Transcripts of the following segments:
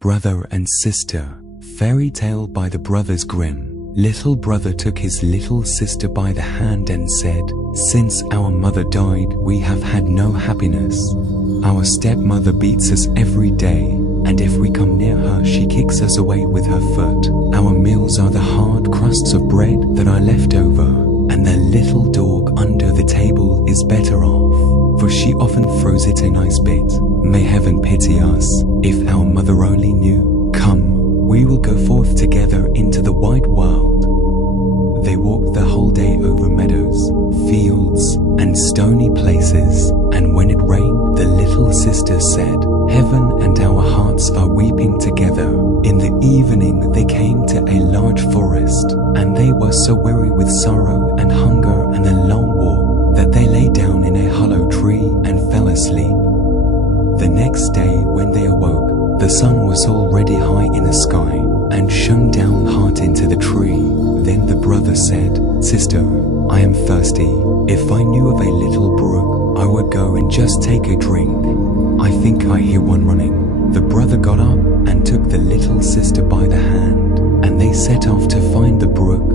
Brother and Sister. Fairy tale by the Brothers Grimm. Little brother took his little sister by the hand and said, "Since our mother died, we have had no happiness. Our stepmother beats us every day, and if we come near her, she kicks us away with her foot. Our meals are the hard crusts of bread that are left over, and the little dog under the table is better off, for she often throws it a nice bit. May heaven pity us, if our mother only knew. Come, we will go forth together into the wide world." They walked the whole day over meadows, fields, and stony places, and when it rained, the little sister said, "Heaven and our hearts are weeping together." In the evening they came to a large forest, and they were so weary with sorrow and hunger and the long walk that they lay down in a hollow tree and fell asleep. The next day when they awoke, the sun was already high in the sky and shone down hard into the tree. Then the brother said, "Sister, I am thirsty. If I knew of a little brook, I would go and just take a drink. I think I hear one running." The brother got up and took the little sister by the hand, and they set off to find the brook.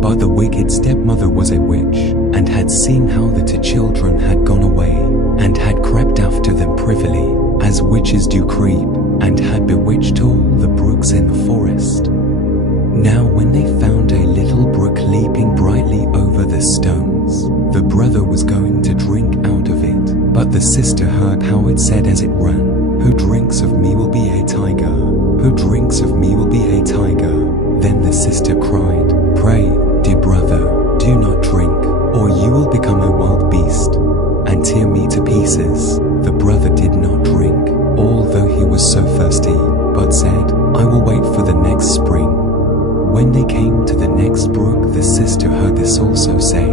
But the wicked stepmother was a witch, and had seen how the two children had gone away, and had crept after them privily, as witches do creep, and had bewitched all the brooks in the forest. Now when they found a little brook leaping brightly over the stones, the brother was going to drink out of it, but the sister heard how it said as it ran, "Who drinks of me will be a tiger. Who drinks of me will be a tiger." Then the sister cried, "Pray, dear brother, do not drink, or you will become a wild beast and tear me to pieces." The brother did not drink, although he was so thirsty, but said, "I will wait for the next spring." When they came to the next brook, the sister heard this also say,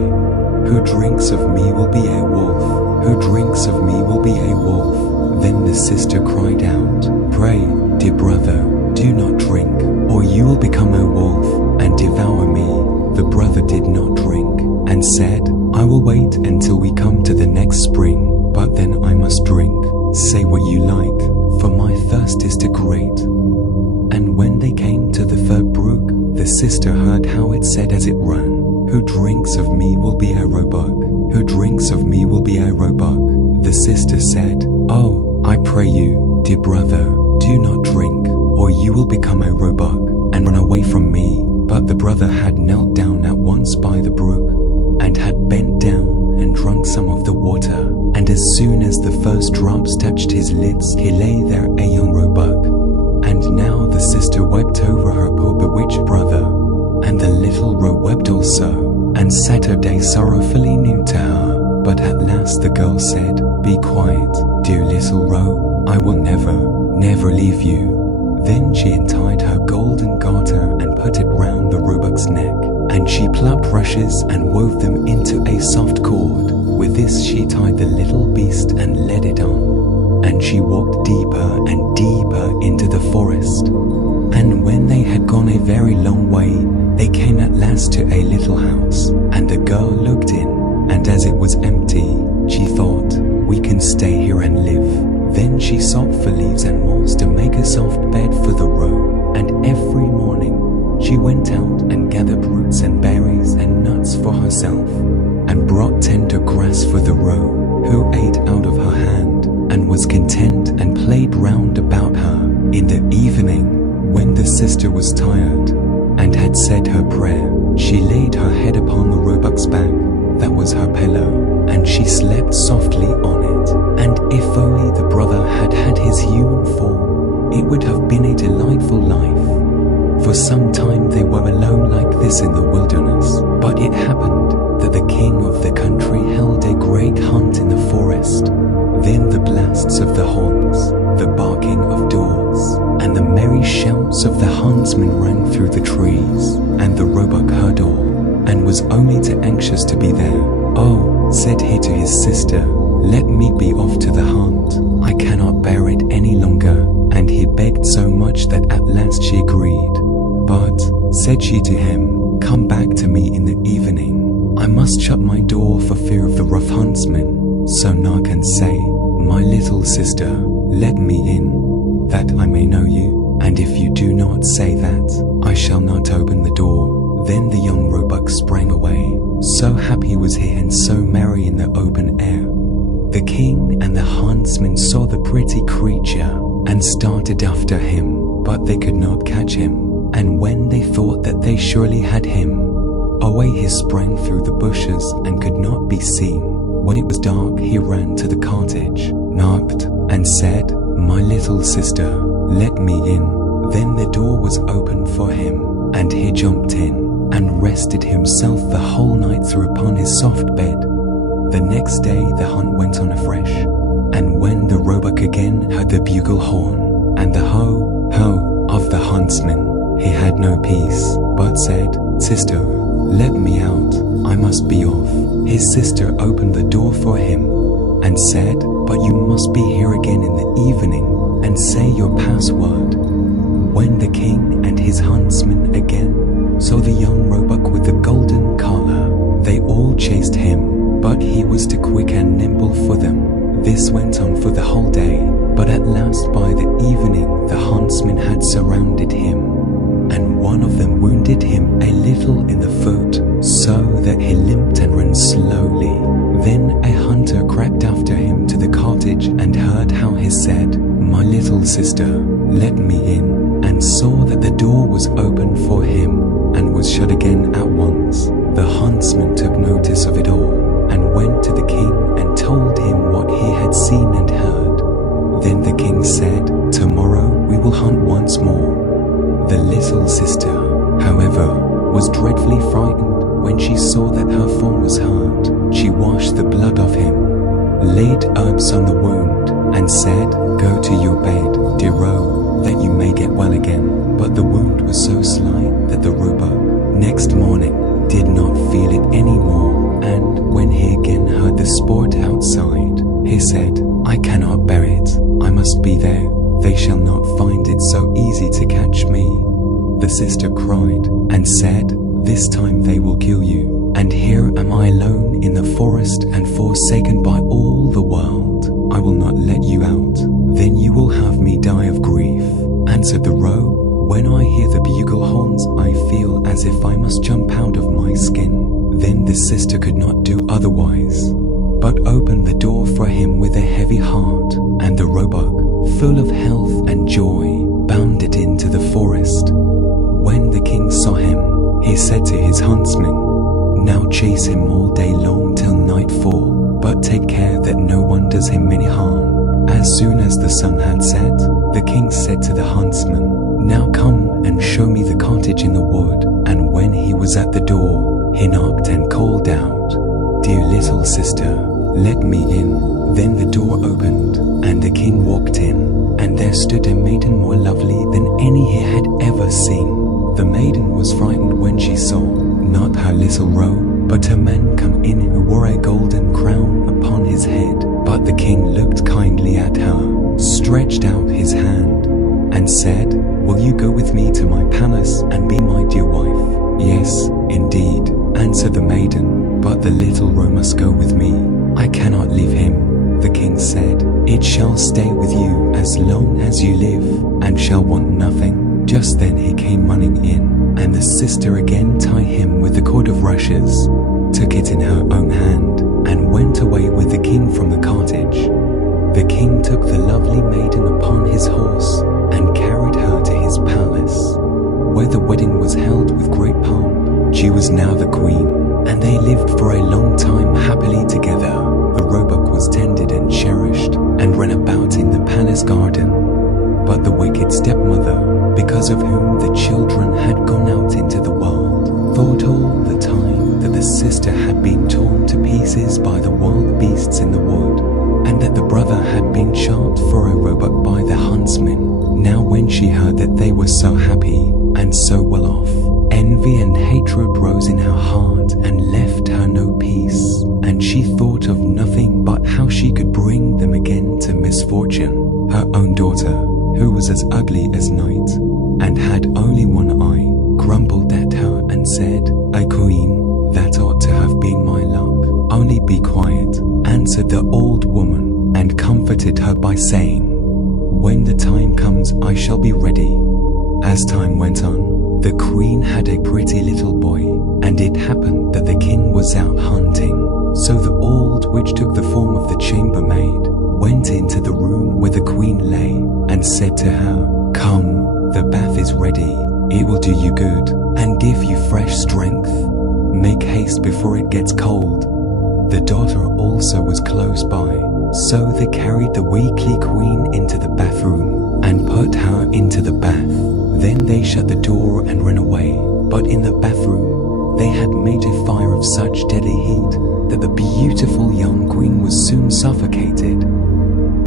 "Who drinks of me will be a wolf. Who drinks of me will be a wolf." Then the sister cried out, "Pray, dear brother, do not drink, or you will become a wolf and devour me." The brother did not drink, and said, "I will wait until we come to the next spring, but then I must drink. Say what you like, for my thirst is too great." And when they came to the third brook, the sister heard how it said as it ran, "Who drinks of me will be a roebuck. Who drinks of me will be a roebuck." The sister said, "Oh, I pray you, dear brother, do not drink, or you will become a roebuck and run away from me." But the brother had knelt down at once by the brook, and had bent down and drunk some of the water, and as soon as the first drops touched his lips, he lay there a young roebuck. And now the sister wept over her poor bewitched brother, and the little roe wept also, and Saturday sorrowfully knew to her. But at last the girl said, "Be quiet, dear little roe, I will never, never leave you." Then she untied her golden garter and put it round the roebuck's neck, and she plucked rushes and wove them into a soft cord. With this she tied the little beast and led it on, and she walked deeper and deeper into the forest. And when they had gone a very long way, they came at last to a little house, and the girl looked in, and as it was empty, she thought, "We can stay here and live." Then she sought for leaves and moss to make a soft bed for the roe, and every morning she went out and gathered roots and berries and nuts for herself, and brought tender grass for the roe, who ate out of her hand, and was content and played round about her. In the evening, when the sister was tired and had said her prayer, she laid her head upon the roebuck's back, that was her pillow, and she slept softly on it. And if only the brother had had his human form, it would have been a delightful life. For some time they were alone like this in the wilderness, but it happened that the king of the country held a great hunt in the forest. Then the blasts of the horns, the barking of dogs, and the merry shouts of the huntsmen rang through the trees, and the roebuck heard all, and was only too anxious to be there. "Oh," said he to his sister, "let me be off to the hunt. I cannot bear it any longer." And he begged so much that at last she agreed. "But," said she to him, "come back to me in the evening. I must shut my door for fear of the rough huntsmen, so none can say, 'My little sister, let me in, that I may know you.'" not say that. I shall not open the door." Then the young roebuck sprang away. So happy was he and so merry in the open air. The king and the huntsmen saw the pretty creature and started after him, but they could not catch him. And when they thought that they surely had him, away he sprang through the bushes and could not be seen. When it was dark, he ran to the cottage, knocked, and said, "My little sister, let me in." Then the door was opened for him, and he jumped in and rested himself the whole night through upon his soft bed. The next day the hunt went on afresh, and when the roebuck again heard the bugle horn and the ho, ho of the huntsman, he had no peace, but said, "Sister, let me out, I must be off." His sister opened the door for him and said, "But you must be here again in the evening and say your password." When the king and his huntsmen again saw the young roebuck with the golden collar, they all chased him, but he was too quick and nimble for them. This went on for the whole day, but at last by the evening the huntsmen had surrounded him, and one of them wounded him a little in the foot, so that he limped and ran slowly. Then a hunter crept after him to the cottage and heard how he said, "My little sister, let me in," and saw that the door was open for him and was shut again at once. The huntsman took notice of it all and went to the king and told him what he had seen and heard. Then the king said, "Tomorrow we will hunt once more." The little sister, however, was dreadfully frightened when she saw that her form was hurt. She washed the blood off him, laid herbs on the wound, and said, "Go to your bed, dear roe, that you may get well again." But the wound was so slight that the roebuck, next morning, did not feel it any more, and when he again heard the sport outside, he said, "I cannot bear it, I must be there. They shall not find it so easy to catch me." The sister cried and said, "This time they will kill you, and here am I alone in the forest and forsaken by all the world. I will not let you out. Then you will have me die of grief," answered the roe. "When I hear the bugle horns, I feel as if I must jump out of my skin." Then the sister could not do otherwise, but opened the door for him with a heavy heart, and the roebuck, full of health and joy, bounded into the forest. When the king saw him, he said to his huntsmen, "Now chase him all day long till nightfall, but take care that no one does him any harm." As soon as the sun had set, the king said to the huntsman, "Now come and show me the cottage in the wood." And when he was at the door, he knocked and called out, "Dear little sister, let me in." Then the door opened, and the king walked in, and there stood a maiden more lovely than any he had ever seen. The maiden was frightened when she saw, not her little roe, but a man come in who wore a golden crown upon his head. But the king looked kindly at her, stretched out his hand, and said, "Will you go with me to my palace and be my dear wife?" "Yes, indeed," answered the maiden, "but the little roe must go with me. I cannot leave him." The king said, "It shall stay with you as long as you live, and shall want nothing." Just then he came running in, and the sister again tied him with the cord of rushes, took it in her own hand, and went away with the king from the cottage. The king took the lovely maiden upon his horse and carried her to his palace, where the wedding was held with great pomp. She was now the queen, and they lived for a long time happily together. The roebuck was tended and cherished, and ran about in the palace garden. But the wicked stepmother, because of whom the children had gone out into the world, thought all the time that the sister had been torn to pieces by the wild beasts in the wood, and that the brother had been shot for a roebuck by the huntsman. Now when she heard that they were so happy and so well off, envy and hatred rose in her heart and left her no peace, and she thought of nothing but how she could bring them again to misfortune. Her own daughter, who was as ugly as night, and had only one eye, grumbled at her and said, "A queen, that ought to have been my luck." "Only be quiet," answered the old woman, and comforted her by saying, "When the time comes I shall be ready." As time went on, the queen had a pretty little boy, and it happened that the king was out hunting. So the old witch took the form of the chambermaid, went into the room where the queen lay, and said to her, "Come, the bath is ready. It will do you good, and give you fresh strength. Make haste before it gets cold." The daughter also was close by, so they carried the weakly queen into the bathroom, and put her into the bath. Then they shut the door and ran away. But in the bathroom, they had made a fire of such deadly heat that the beautiful young queen was soon suffocated.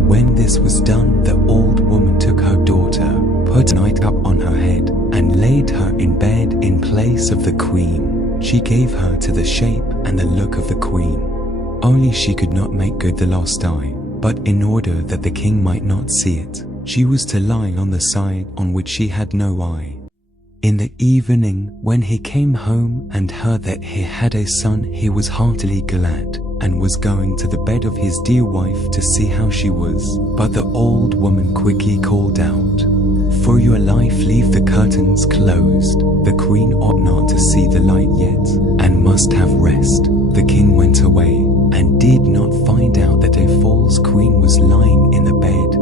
When this was done, the old woman took her daughter, put a nightcap on her head, and laid her in bed in place of the queen. She gave her to the shape and the look of the queen. Only she could not make good the lost eye, but in order that the king might not see it, she was to lie on the side on which she had no eye. In the evening, when he came home and heard that he had a son, he was heartily glad, and was going to the bed of his dear wife to see how she was. But the old woman quickly called out, "For your life leave the curtains closed. The queen ought not to see the light yet, and must have rest." The king went away, and did not find out that a false queen was lying in the bed.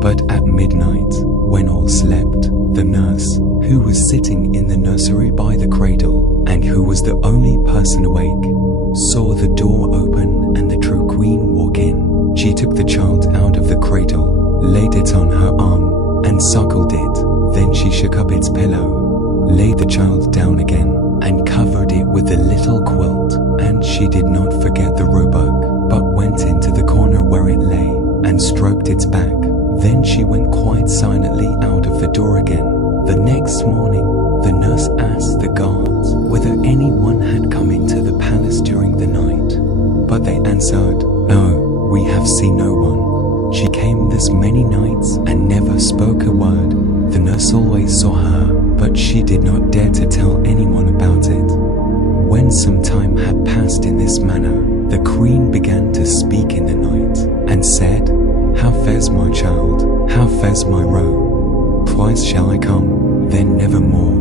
But at midnight, when all slept, the nurse, who was sitting in the nursery by the cradle, and who was the only person awake, saw the door open and the true queen walk in. She took the child out of the cradle, laid it on her arm, and suckled it. Then she shook up its pillow, laid the child down again, and covered it with a little quilt. And she did not forget the roebuck, but went into the corner where it lay, and stroked its back. Then she went quite silently out of the door again. The next morning, the nurse asked the guards whether anyone had come into the palace during the night. But they answered, "No, we have seen no one. She came this many nights and never spoke a word." The nurse always saw her, but she did not dare to tell anyone about it. When some time had passed in this manner, the queen began to speak in the night, and said, "How fares my child? How fares my roe? Twice shall I come, then never more."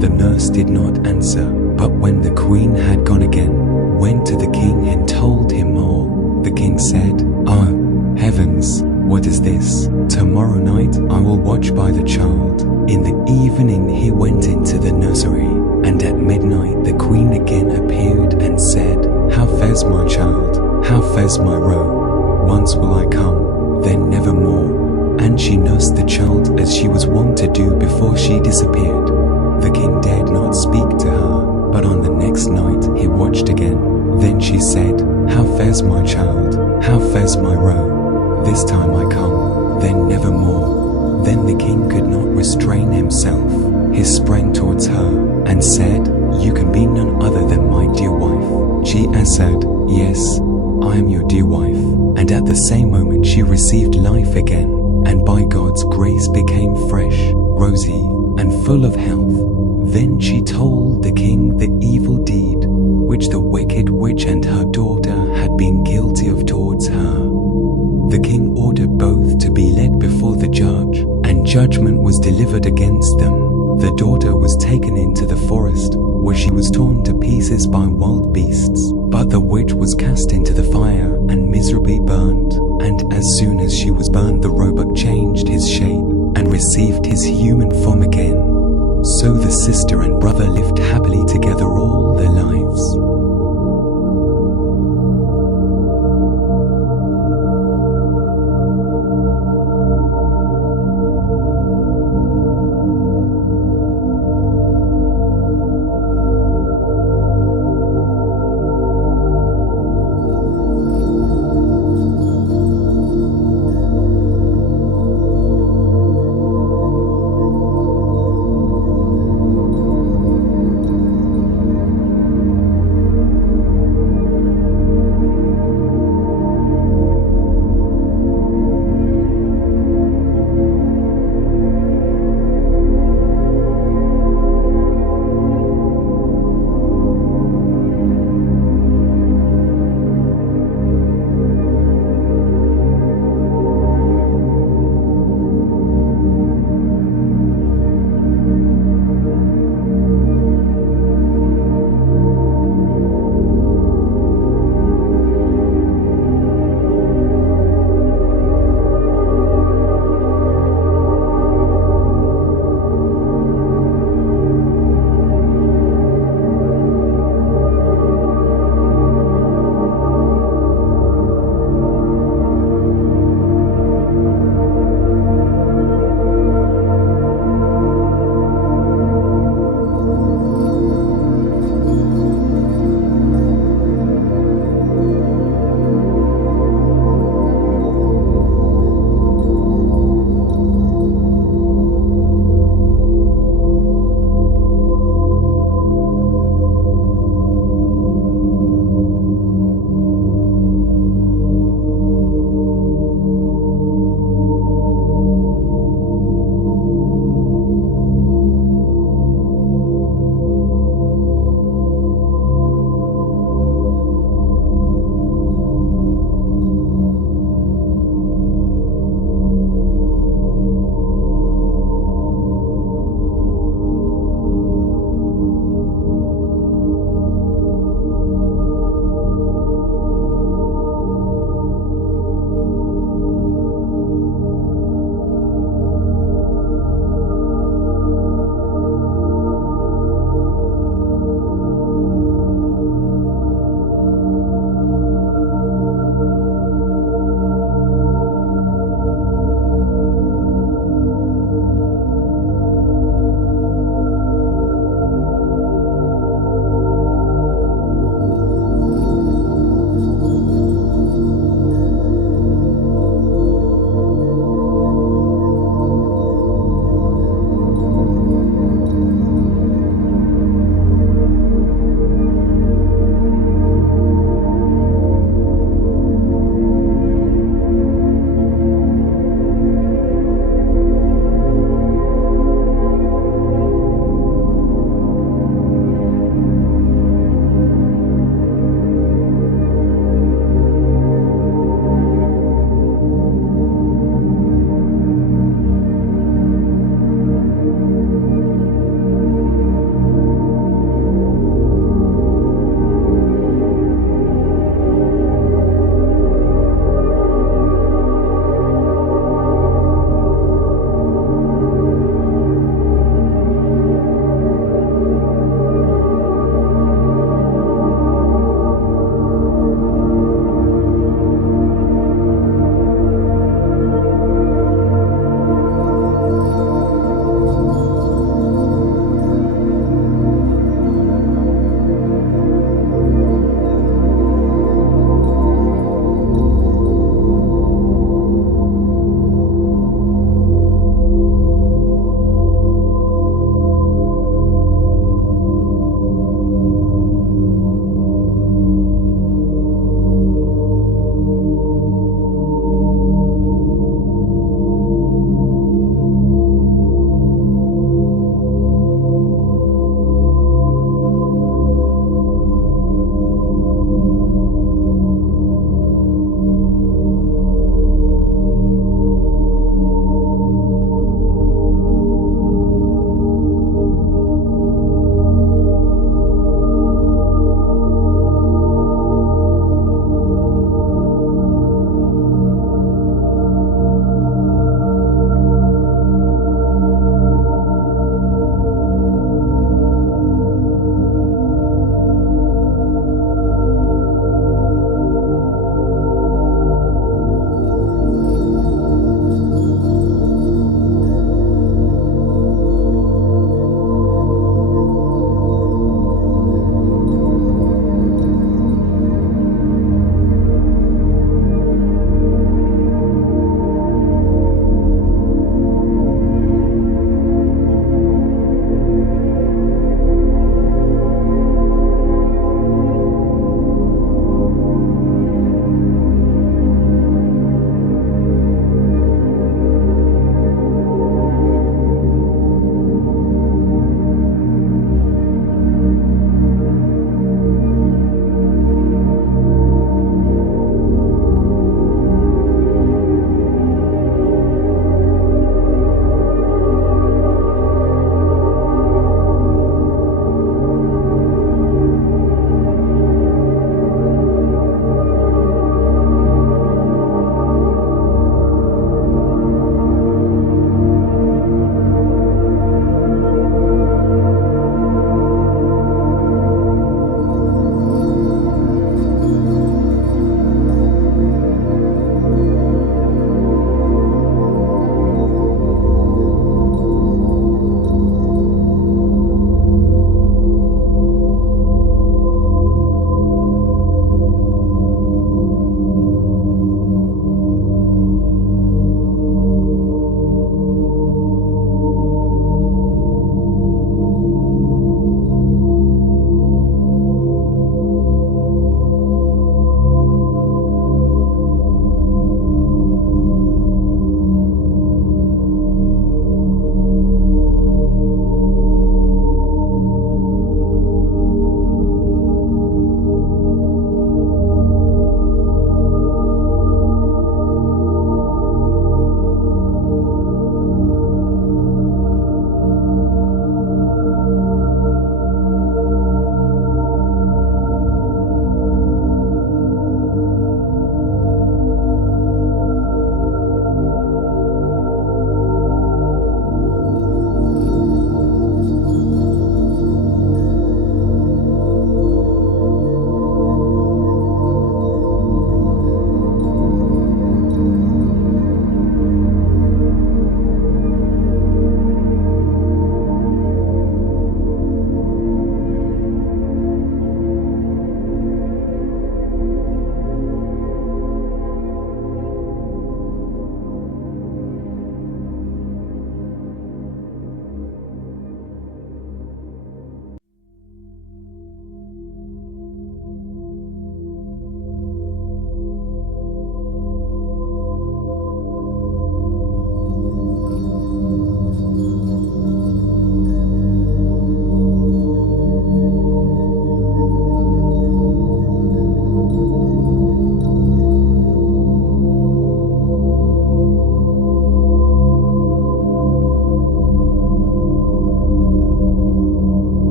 The nurse did not answer, but when the queen had gone again, went to the king and told him all. The king said, "Oh, heavens, what is this? Tomorrow night I will watch by the child." In the evening he went into the nursery, and at midnight the queen again appeared and said, "How fares my child? How fares my roe? Once will I come, then never more." And she nursed the child as she was wont to do before she disappeared. The king dared not speak to her, but on the next night he watched again. Then she said, "How fares my child? How fares my roe? This time I come, then never more." Then the king could not restrain himself. He sprang towards her and said, "You can be none other than my dear wife." She answered, "Yes, I am your dear wife." And at the same moment she received life again, and by God's grace became fresh, rosy, and full of health. Then she told the king the evil deed which the wicked witch and her daughter had been guilty of towards her. The king ordered both to be led before the judge, and judgment was delivered against them. The daughter was taken into the forest, where she was torn to pieces by wild beasts. But the witch was cast into the fire and miserably burned. And as soon as she was burned, the roebuck changed his shape and received his human form again. So the sister and brother lived happily together all their lives.